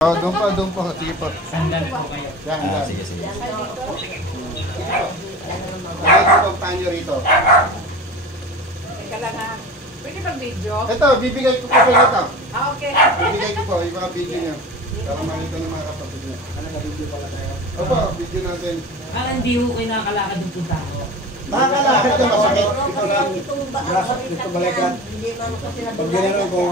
Oh, doon po. Sige po. Sandal po kayo. Yan. Sige, sige. Lagay ko ang panyo rito. Teka lang ha. Pwede bang video? Ito, bibigay ko po sa ito. Okay. Bibigay ko po yung mga video niyo. Para makita ng mga kapatid niyo. Ano na video pala tayo? Opo, video natin. Hindi ko kayo nakakalakad yung punta ko. Nakakalakad ka masakit. Ito lang. Ito balikan. Hindi man kasi Pag ginano ko,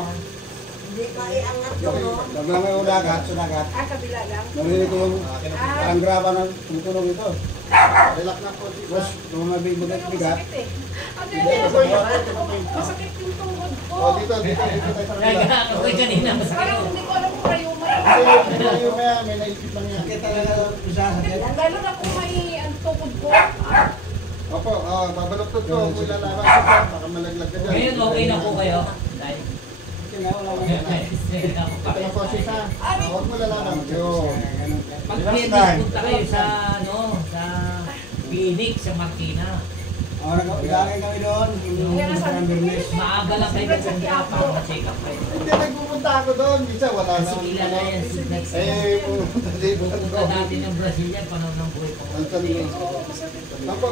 Hindi ka iangat ko, no? naglang may udagat, sudagat. Kabila lang. Narinig ko yung parang graba ng tumutunog ito. Relax na po. Tapos, kung mabigat-bigat, Masakit eh. Ito po yung Masakit yung tuhod ko. Oh, dito tayo sa Kaya kabila. ako kanina Parang masakit. hindi ko alam kung kayo Yung may naisip lang yan. Sakit talaga isa sakit. Lalo na kung may ang tuhod ko. Opo, babaloktot ko. Kung ilalaban ko pa, baka malaglag ka dyan. Ngayon okay na po kayo. Dahil Kasi nga, wala akong ganun. Ito na po sis ha. Huwag mo lalaban. Yun. Pag punta kayo sa Phoenix, sa Martina. Nag-alagay kami doon. Yung parang Bernes. Maaga lang kayo pupunta para ma-check up kayo. Hindi, nagpupunta ako doon. Minsan wala na. Kasi kilala yan si Nex. Pumunta dito. Pupunta dati ng Brazilian, panahon ng buhay ko. Ang sabi ko. Ako,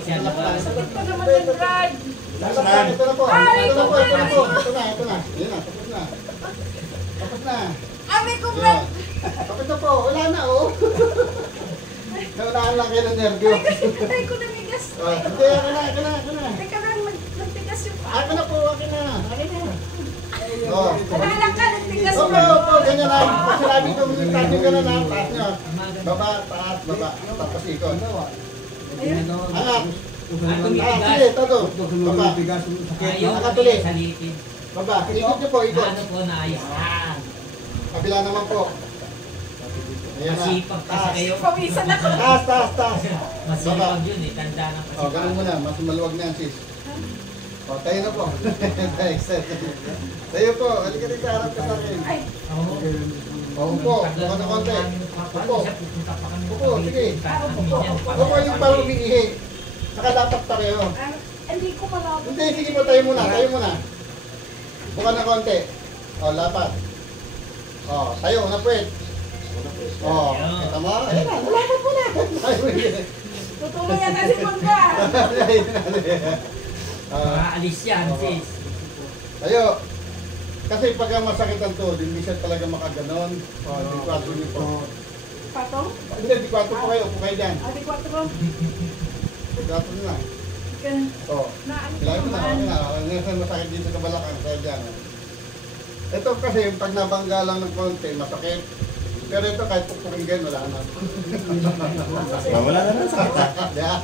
Siya na ba? Sakit pa naman yung rad. Ito na po. Ito na po. Ito na. Yan na. Tapos na. Tapos na. Ami ko Yan. rad. Tapos na po. Wala na oh. Naunahan lang kayo ng nervyo. Ay ko namigas. Hindi, ako na. Teka lang, nagtigas yung Ako na po. Akin na. Oh. Wala ka, nagtigas Opo, opo. Ganyan lang. Pag sinabi ko, tayo ka na lang. Taas nyo. Baba, taas, baba. Tapos ikot. Angat. Sige, tato. Baba. Ayaw Nakatuloy. kasi salitin. Baba. Ikot nyo po, ikot. Ano po naayos yan? Kabila naman po. Ayan na. Masipag kasi kayo. Pawisan ako. Taas. Masipag yun eh, tanda ng O, ganun masipag. muna. Mas maluwag na yan, sis. O, tayo na po. Tayo po. Halika dito, harap ka sa akin. Ay, Oo. O, upo. Upo na konti. Upo. Pupunta pa kami. Upo, sige. Upo. Upo yung parang umiihi. Nakadapat pa kayo. hindi ko malawag. Hindi, sige po. Tayo muna. Buka na konti. O, lapat. O, tayo. Una puwet. O, kita mo? Ayan na. Nalapat mo na. Tutuloy yan na si Pagka. Maalis yan, sis. Tayo. Kasi pagka masakit ang tuhod, hindi siya talaga makaganon. O, di 4 niyo po. Patong? Hindi, di 4 po kayo. Upo kayo dyan. Adi 4. Di 4 na. O, Na ano kailangan ko na. naman. Ngayon masakit dito sa balakang. Kaya dyan. Ito kasi, pag nabangga lang ng konti, masakit. Pero ito, kahit pupukin ganyan, wala na. Wala na lang sakit ha. Yeah.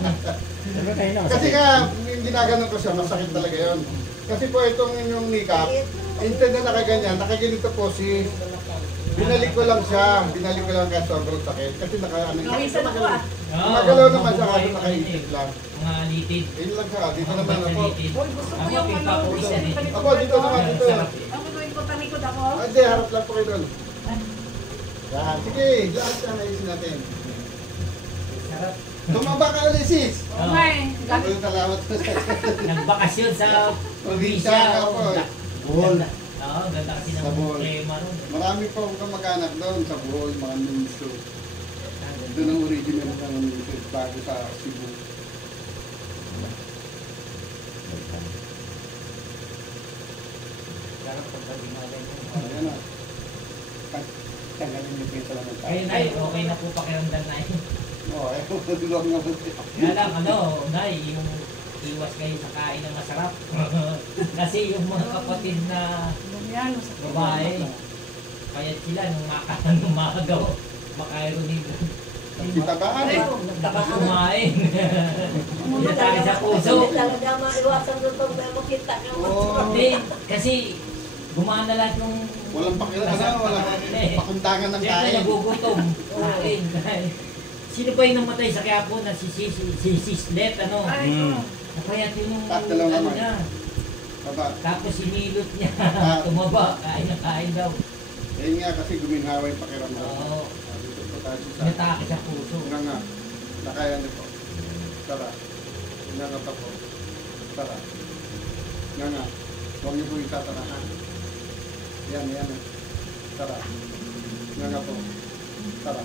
Siyempre kayo na. Kasi nga, yung ginaganon ko siya, masakit talaga yun. Kasi po itong inyong kneecap, instead na nakaganyan, nakaganito po si... Binalik ko lang siya, kaya sobrang sakit. Kasi Nawisan ako ah. Magalaw naman siya kasi nakaisip lang. Mga litid. Yun lang siya, dito naman ako. Uy, gusto ko yung malawag. Ako, dito naman, dito. Ang gagawin ko, talikod ako. Ah, hindi, harap lang po kayo doon. Yan, sige, lahat yan, ayusin natin. Sarap. Tumaba ka ulit, sis! Oo nga eh. Ako yung salamat po sa Nagbakasyon sa probinsya nga po. Buhol. Oo, ganda kasi ng Sa Bohol. klima ron. Marami po akong kamag-anak doon sa Bohol, mga Nunso. Doon ang original ng Nunso, bago sa Cebu. Sarap pagkaginagay mo. Ayan na. Tanggalin yung pesa lang ng tayo. Kayo, Nay, okay na po pakiramdam na yun. Oo, eh, tulong nga po. Kaya lang, Nay, yung iwas kayo sa kain ng masarap. Kasi yung mga kapatid na Yan, masakit. babae, kaya sila nung makagaw, makaironic. Kita ba? Ay, Kumain. Hindi tayo sa puso. Hindi talaga maiwasan doon pag may makita ka mo. Oo. Hindi, kasi gumana lahat ng Walang pakiramdam, walang pakundangan ng siyempre kain. nagugutom. Kain. Sino ba yung namatay sa Quiapo na si Sislet, ano? Ay, Napayat yun yung Dalawang ano naman. niya. Baba. Tapos sinilot niya. Tumaba. Kain na kain daw. Ayun nga kasi guminhawa yung pakiramdam. Oo. Dito po tayo sa... Natake sa puso. Nga. Nakaya niyo po. Tara. Nga pa po. Tara. Nga. Huwag niyo po yung tatarahan. Yan. Tara. Nga nga po. Tara.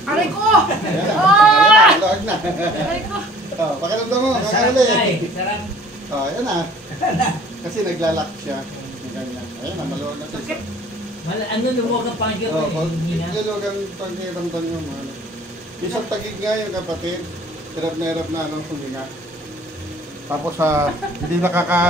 Aray ko! Ayan na. Ayan na. Maluwag na. Aray ko! Oh, pakiramdam mo. Sarap Kakali. na eh. Sarap. Oh, ayan na. Kasi naglalak siya. Yung ganyan. Ayan na, maluwag na siya. Ano lumuwag ang pangyo Oh, ko pag eh. Hina. nilulog ang pakiramdam nyo, ano. Isang tagig nga yung kapatid. Hirap na anong huminga. Tapos hindi nakaka...